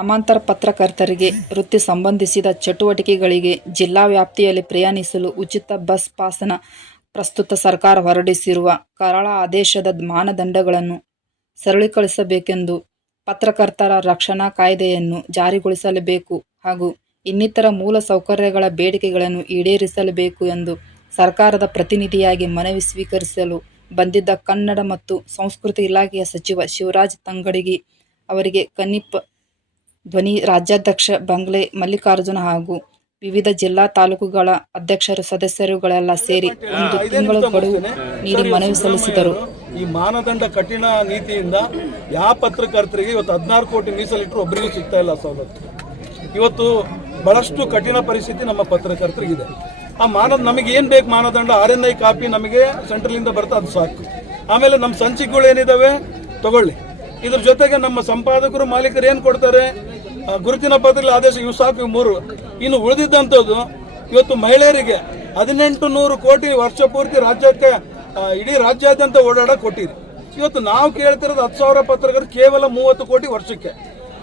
ಗ್ರಾಮಾಂತರ ಪತ್ರಕರ್ತರಿಗೆ ವೃತ್ತಿ ಸಂಬಂಧಿಸಿದ ಚಟುವಟಿಕೆಗಳಿಗೆ ಜಿಲ್ಲಾ ವ್ಯಾಪ್ತಿಯಲ್ಲಿ ಪ್ರಯಾಣಿಸಲು ಉಚಿತ ಬಸ್ ಪಾಸ್ನ ಪ್ರಸ್ತುತ ಸರ್ಕಾರ ಹೊರಡಿಸಿರುವ ಕರಾಳ ಆದೇಶದ ಮಾನದಂಡಗಳನ್ನು ಸರಳೀಕರಿಸಬೇಕೆಂದು, ಪತ್ರಕರ್ತರ ರಕ್ಷಣಾ ಕಾಯ್ದೆಯನ್ನು ಜಾರಿಗೊಳಿಸಲೇಬೇಕು ಹಾಗೂ ಇನ್ನಿತರ ಮೂಲ ಸೌಕರ್ಯಗಳ ಬೇಡಿಕೆಗಳನ್ನು ಈಡೇರಿಸಲೇಬೇಕು ಎಂದು ಸರ್ಕಾರದ ಪ್ರತಿನಿಧಿಯಾಗಿ ಮನವಿ ಸ್ವೀಕರಿಸಲು ಬಂದಿದ್ದ ಕನ್ನಡ ಮತ್ತು ಸಂಸ್ಕೃತಿ ಇಲಾಖೆಯ ಸಚಿವ ಶಿವರಾಜ್ ತಂಗಡಗಿ ಅವರಿಗೆ ಕನಿಪ್ ಧ್ವನಿ ರಾಜ್ಯಾಧ್ಯಕ್ಷ ಬಂಗ್ಲೆ ಮಲ್ಲಿಕಾರ್ಜುನ ಹಾಗೂ ವಿವಿಧ ಜಿಲ್ಲಾ ತಾಲೂಕುಗಳ ಅಧ್ಯಕ್ಷರು ಸದಸ್ಯರುಗಳೆಲ್ಲ ಸೇರಿ 1 ತಿಂಗಳ ಗಡುವು ನೀಡಿ ಮನವಿ ಸಲ್ಲಿಸಿದರು. ಈ ಮಾನದಂಡ ಕಠಿಣ ನೀತಿಯಿಂದ ಯಾವ ಪತ್ರಕರ್ತರಿಗೆ ಇವತ್ತು 16 ಕೋಟಿ ಮೀಸಲಿಟ್ಟರು ಒಬ್ಬರಿಗೂ ಸಿಗ್ತಾ ಇಲ್ಲ ಸವಲತ್ತು. ಇವತ್ತು ಬಹಳಷ್ಟು ಕಠಿಣ ಪರಿಸ್ಥಿತಿ ನಮ್ಮ ಪತ್ರಕರ್ತರಿಗಿದೆ. ಆ ನಮಗೆ ಏನ್ ಬೇಕು ಮಾನದಂಡ RNI ಕಾಪಿ ನಮಗೆ ಸೆಂಟ್ರಲ್ ಇಂದ ಬರ್ತಾ ಅದು ಸಾಕು. ಆಮೇಲೆ ನಮ್ಮ ಸಂಚಿಕೆಗಳು ಏನಿದಾವೆ ತಗೊಳ್ಳಿ. ಇದ್ರ ಜೊತೆಗೆ ನಮ್ಮ ಸಂಪಾದಕರು ಮಾಲೀಕರು ಏನ್ ಕೊಡ್ತಾರೆ, ಗುರುತಿನ ಪತ್ರ ಆದೇಶ, ಇವು ಸಾಕು, ಇವು 3. ಇನ್ನು ಉಳಿದಿದ್ದಂಥದ್ದು ಇವತ್ತು ಮಹಿಳೆಯರಿಗೆ 1800 ಕೋಟಿ ವರ್ಷ ಪೂರ್ತಿ ರಾಜ್ಯಕ್ಕೆ ಇಡೀ ರಾಜ್ಯಾದ್ಯಂತ ಓಡಾಡಕ್ ಕೊಟ್ಟಿರಿ. ಇವತ್ತು ನಾವು ಕೇಳ್ತಿರೋದು 10,000 ಪತ್ರಕರ್ತರು ಕೇವಲ 30 ಕೋಟಿ ವರ್ಷಕ್ಕೆ.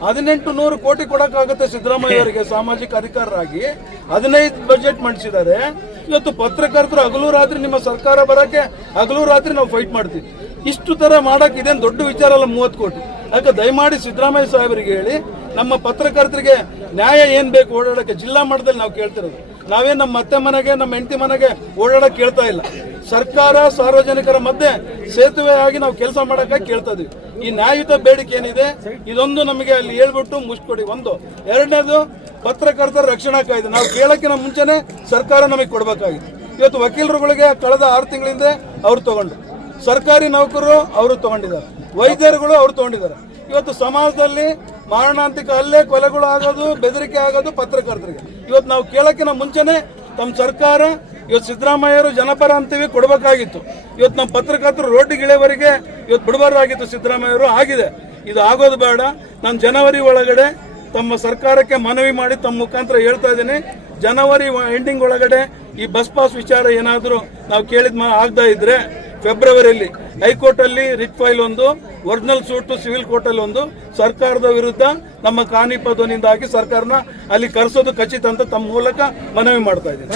1800 ಕೋಟಿ ಕೊಡಕ್ಕಾಗುತ್ತೆ ಸಿದ್ದರಾಮಯ್ಯ ಅವರಿಗೆ ಸಾಮಾಜಿಕ ಅಧಿಕಾರರಾಗಿ 15 ಬಜೆಟ್ ಮಂಡಿಸಿದ್ದಾರೆ. ಇವತ್ತು ಪತ್ರಕರ್ತರು ಹಗಲು ರಾತ್ರಿ ನಿಮ್ಮ ಸರ್ಕಾರ ಬರಕ್ಕೆ ಹಗಲು ರಾತ್ರಿ ನಾವು ಫೈಟ್ ಮಾಡ್ತೀವಿ. ಇಷ್ಟು ತರ ಮಾಡಕ್ ಇದೇನು ದೊಡ್ಡ ವಿಚಾರ ಅಲ್ಲ 30 ಕೋಟಿ. ಯಾಕೆ ದಯಮಾಡಿ ಸಿದ್ದರಾಮಯ್ಯ ಸಾಹೇಬರಿಗೆ ಹೇಳಿ, ನಮ್ಮ ಪತ್ರಕರ್ತರಿಗೆ ನ್ಯಾಯ ಏನ್ ಬೇಕು ಓಡಾಡಕ್ಕೆ ಜಿಲ್ಲಾ ಮಟ್ಟದಲ್ಲಿ ನಾವು ಕೇಳ್ತಿರೋದು. ನಾವೇನ್ ನಮ್ಮ ಅತ್ತೆ ಮನೆಗೆ ನಮ್ಮ ಹೆಂಡತಿ ಮನೆಗೆ ಓಡಾಡಕ್ ಕೇಳ್ತಾ ಇಲ್ಲ. ಸರ್ಕಾರ ಸಾರ್ವಜನಿಕರ ಮಧ್ಯೆ ಸೇತುವೆ ಆಗಿ ನಾವು ಕೆಲಸ ಮಾಡಕ್ಕೆ ಕೇಳ್ತಾ ಇದೀವಿ. ಈ ನ್ಯಾಯಯುತ ಬೇಡಿಕೆ ಏನಿದೆ ಇದೊಂದು ನಮಗೆ ಅಲ್ಲಿ ಹೇಳ್ಬಿಟ್ಟು ಮುಗಿಸ್ಕೊಡಿ. ಒಂದು. ಎರಡನೇದು ಪತ್ರಕರ್ತರ ರಕ್ಷಣಾ ಕಾಯ್ದೆ ನಾವು ಕೇಳಕ್ಕಿಂತ ಮುಂಚೆನೆ ಸರ್ಕಾರ ನಮಗೆ ಕೊಡಬೇಕಾಗಿತ್ತು. ಇವತ್ತು ವಕೀಲರುಗಳಿಗೆ ಕಳೆದ 6 ತಿಂಗಳಿಂದ ಅವ್ರು ತಗೊಂಡು, ಸರ್ಕಾರಿ ನೌಕರರು ಅವರು ತಗೊಂಡಿದ್ದಾರೆ, ವೈದ್ಯರುಗಳು ಅವರು ತಗೊಂಡಿದ್ದಾರೆ. ಇವತ್ತು ಸಮಾಜದಲ್ಲಿ ಮಾರಣಾಂತಿಕ ಹಲ್ಲೆ ಕೊಲೆಗಳು ಆಗೋದು, ಬೆದರಿಕೆ ಆಗೋದು ಪತ್ರಕರ್ತರಿಗೆ. ಇವತ್ತು ನಾವು ಕೇಳಕ್ಕಿಂತ ಮುಂಚೆನೆ ತಮ್ಮ ಸರ್ಕಾರ ಇವತ್ತು ಸಿದ್ದರಾಮಯ್ಯರು ಜನಪರ ಅಂತೀವಿ ಕೊಡಬೇಕಾಗಿತ್ತು. ಇವತ್ತು ನಮ್ಮ ಪತ್ರಕರ್ತರು ರೋಡ್ಡಿಗೆ ಇಳೆವರೆಗೆ ಇವತ್ತು ಬಿಡಬಾರ್ದಾಗಿತ್ತು ಸಿದ್ದರಾಮಯ್ಯರು. ಆಗಿದೆ, ಇದು ಆಗೋದು ಬೇಡ. ನಾನು ಜನವರಿ ಒಳಗಡೆ ತಮ್ಮ ಸರ್ಕಾರಕ್ಕೆ ಮನವಿ ಮಾಡಿ ತಮ್ಮ ಮುಖಾಂತರ ಹೇಳ್ತಾ ಇದ್ದೀನಿ, ಜನವರಿ ಎಂಡಿಂಗ್ ಒಳಗಡೆ ಈ ಬಸ್ ಪಾಸ್ ವಿಚಾರ ಏನಾದರೂ ನಾವು ಕೇಳಿದ ಆಗದ ಇದ್ರೆ ಫೆಬ್ರವರಿಯಲ್ಲಿ ಹೈಕೋರ್ಟ್ ಅಲ್ಲಿ ರಿಟ್ ಫೈಲ್ ಒಂದು, ಒರಿಜಿನಲ್ ಸೂಟ್ ಸಿವಿಲ್ ಕೋರ್ಟ್ ಅಲ್ಲಿ ಒಂದು, ಸರ್ಕಾರದ ವಿರುದ್ಧ ನಮ್ಮ ಕಾನಿಪ ಧ್ವನಿಯಿಂದ ಹಾಕಿ ಸರ್ಕಾರನ ಅಲ್ಲಿ ಕರೆಸೋದು ಖಚಿತ ಅಂತ ತಮ್ಮ ಮೂಲಕ ಮನವಿ ಮಾಡ್ತಾ ಇದ್ದೀನಿ.